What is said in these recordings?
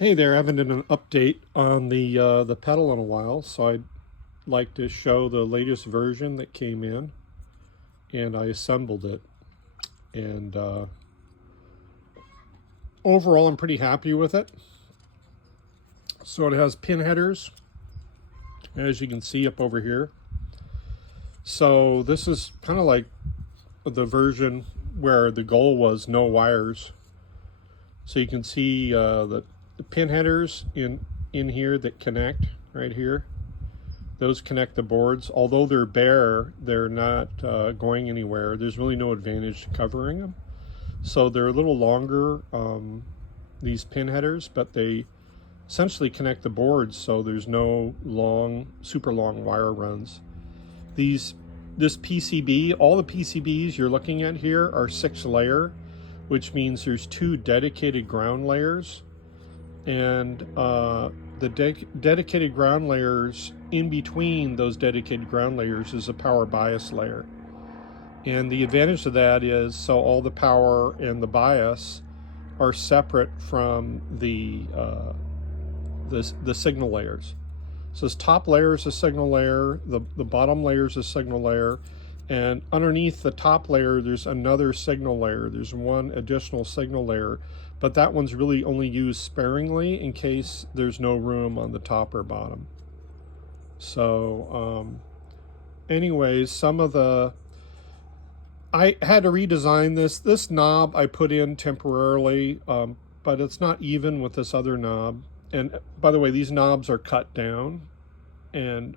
Hey there, I haven't done an update on the pedal in a while, so I'd like to show the latest version that came in, and I assembled it. And overall, I'm pretty happy with it. So it has pin headers, as you can see up over here. So this is kind of like the version where the goal was no wires. So you can see the pin headers in here that connect right here. Those connect the boards. Although they're bare, they're not going anywhere. There's really no advantage to covering them. So they're a little longer, these pin headers, but they essentially connect the boards, so there's no long, super long wire runs. This PCB, all the PCBs you're looking at here are 6-layer, which means there's 2 dedicated ground layers, and the dedicated ground layers, in between those dedicated ground layers is a power bias layer. And the advantage of that is, so all the power and the bias are separate from the signal layers. So this top layer is a signal layer, the bottom layer is a signal layer, and underneath the top layer there's another signal layer. There's one additional signal layer, but that one's really only used sparingly in case there's no room on the top or bottom. So anyways, I had to redesign this knob I put in temporarily, but it's not even with this other knob. And by the way, these knobs are cut down, and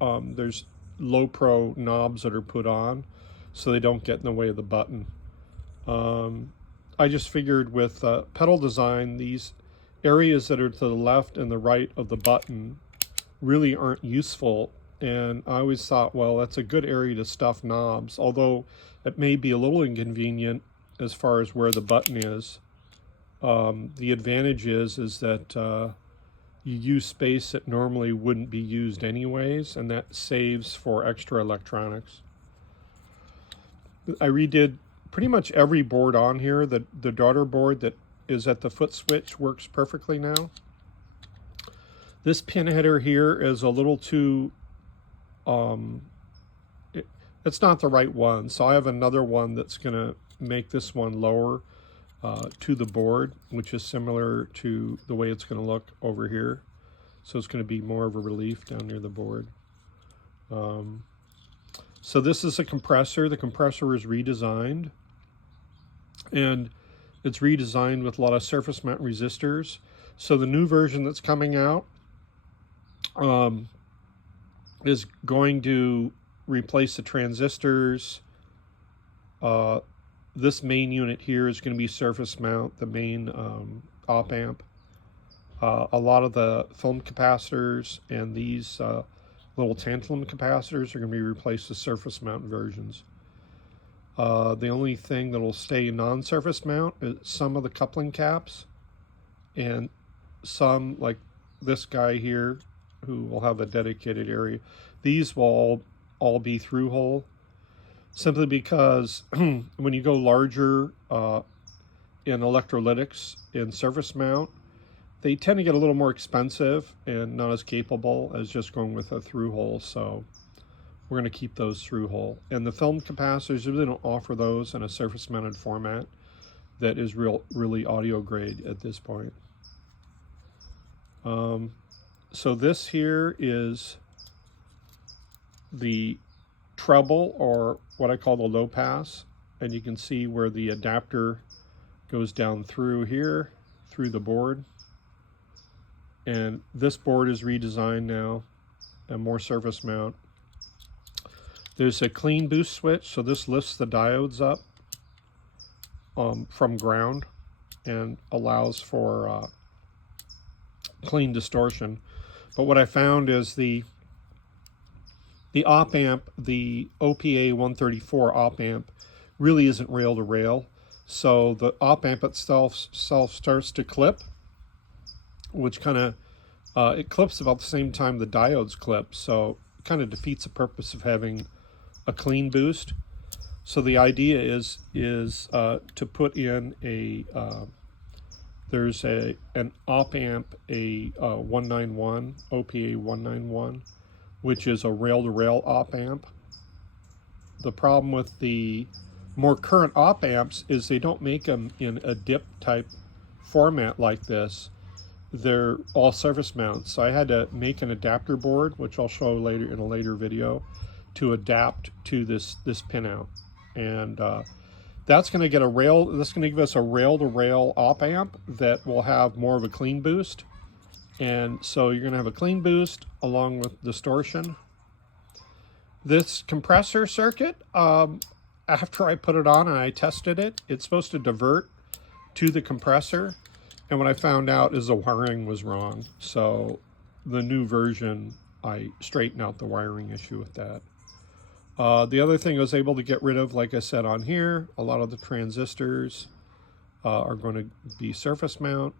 there's low pro knobs that are put on so they don't get in the way of the button. I just figured with pedal design, these areas that are to the left and the right of the button really aren't useful. And I always thought, well, that's a good area to stuff knobs, although it may be a little inconvenient as far as where the button is. The advantage is that you use space that normally wouldn't be used anyways, and that saves for extra electronics. I redid pretty much every board on here. The daughter board that is at the foot switch works perfectly now. This pin header here is a little too it's not the right one, so I have another one that's going to make this one lower to the board, which is similar to the way it's going to look over here. So it's going to be more of a relief down near the board. So this is a compressor. The compressor is redesigned, and it's redesigned with a lot of surface mount resistors. So the new version that's coming out is going to replace the transistors. This main unit here is going to be surface mount, the main op amp. A lot of the film capacitors and these little tantalum capacitors are going to be replaced with surface mount versions. The only thing that will stay non-surface mount is some of the coupling caps, and some, like this guy here, who will have a dedicated area. These will all be through hole, simply because when you go larger in electrolytics in surface mount, they tend to get a little more expensive and not as capable as just going with a through hole. So we're going to keep those through hole. And the film capacitors, really don't offer those in a surface mounted format that is really audio grade at this point. So this here is the treble, or what I call the low pass, and you can see where the adapter goes down through here, through the board. And this board is redesigned now and more surface mount. There's a clean boost switch, so this lifts the diodes up from ground and allows for clean distortion. But what I found is the op amp, the OPA191 op amp, really isn't rail to rail. So the op amp itself starts to clip, which kind of it clips about the same time the diodes clip. So it kind of defeats the purpose of having a clean boost. So the idea is to put in a there's an op amp, a 191, OPA191, which is a rail-to-rail op amp. The problem with the more current op amps is they don't make them in a dip type format like this. They're all surface mounts. So I had to make an adapter board, which I'll show later in a later video, to adapt to this pinout. And that's going to get that's going to give us a rail-to-rail op amp that will have more of a clean boost. And so you're going to have a clean boost along with distortion. This compressor circuit, after I put it on and I tested it, it's supposed to divert to the compressor. And what I found out is the wiring was wrong. So the new version, I straightened out the wiring issue with that. The other thing I was able to get rid of, like I said on here, a lot of the transistors are going to be surface mount,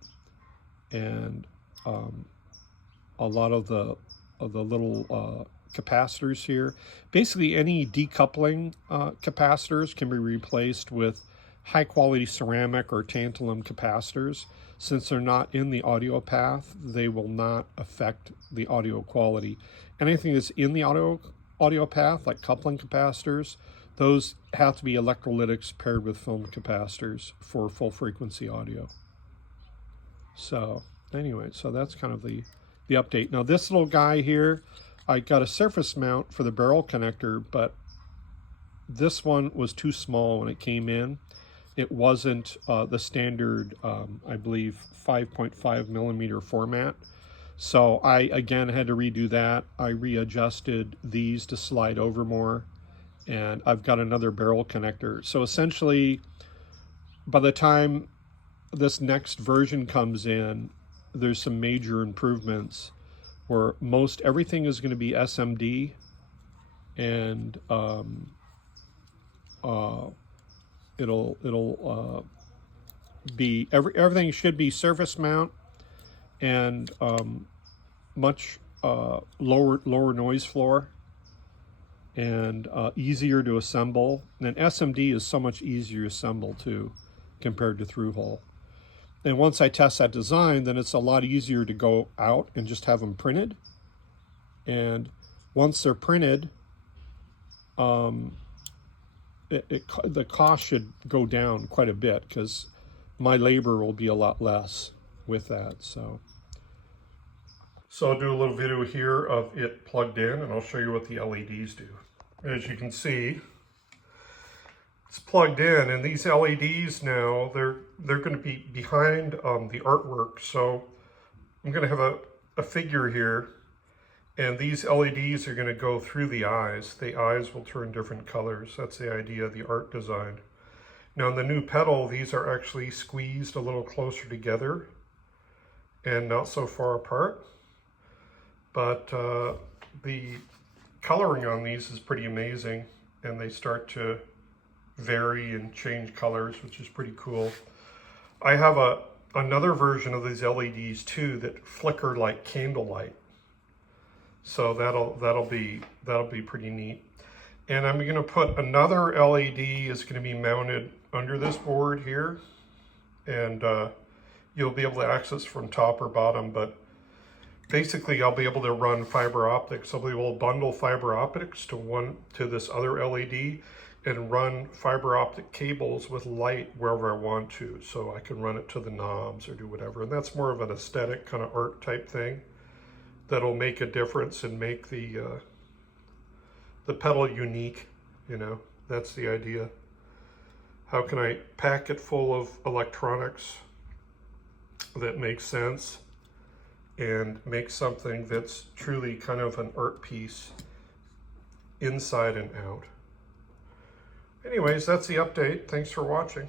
and a lot of the little capacitors here. Basically, any decoupling capacitors can be replaced with high quality ceramic or tantalum capacitors. Since they're not in the audio path, they will not affect the audio quality. Anything that's in the audio path, like coupling capacitors, those have to be electrolytics paired with film capacitors for full frequency audio. So anyway, so that's kind of the update. Now this little guy here, I got a surface mount for the barrel connector, but this one was too small when it came in. It wasn't the standard, I believe, 5.5 millimeter format. So I, again, had to redo that. I readjusted these to slide over more, and I've got another barrel connector. So essentially, by the time this next version comes in, there's some major improvements where everything is going to be SMD, and it'll be everything should be surface mount, and much lower noise floor, and easier to assemble. And SMD is so much easier to assemble too compared to through hole. And once I test that design, then it's a lot easier to go out and just have them printed. And once they're printed, the cost should go down quite a bit because my labor will be a lot less with that. So I'll do a little video here of it plugged in, and I'll show you what the LEDs do. As you can see, it's plugged in, and these LEDs now, they're going to be behind the artwork. So I'm going to have a figure here, and these LEDs are going to go through the eyes. The eyes will turn different colors. That's the idea of the art design. Now in the new pedal, these are actually squeezed a little closer together and not so far apart. But the coloring on these is pretty amazing, and they start to vary and change colors, which is pretty cool. I have another version of these LEDs too that flicker like candlelight. So that'll be pretty neat. And I'm going to put another LED is going to be mounted under this board here, and you'll be able to access from top or bottom, but basically I'll be able to run fiber optics. I'll be able to bundle fiber optics to this other LED and run fiber optic cables with light wherever I want to. So I can run it to the knobs or do whatever. And that's more of an aesthetic kind of art type thing that'll make a difference and make the pedal unique, you know. That's the idea. How can I pack it full of electronics that makes sense and make something that's truly kind of an art piece inside and out. Anyways, that's the update. Thanks for watching.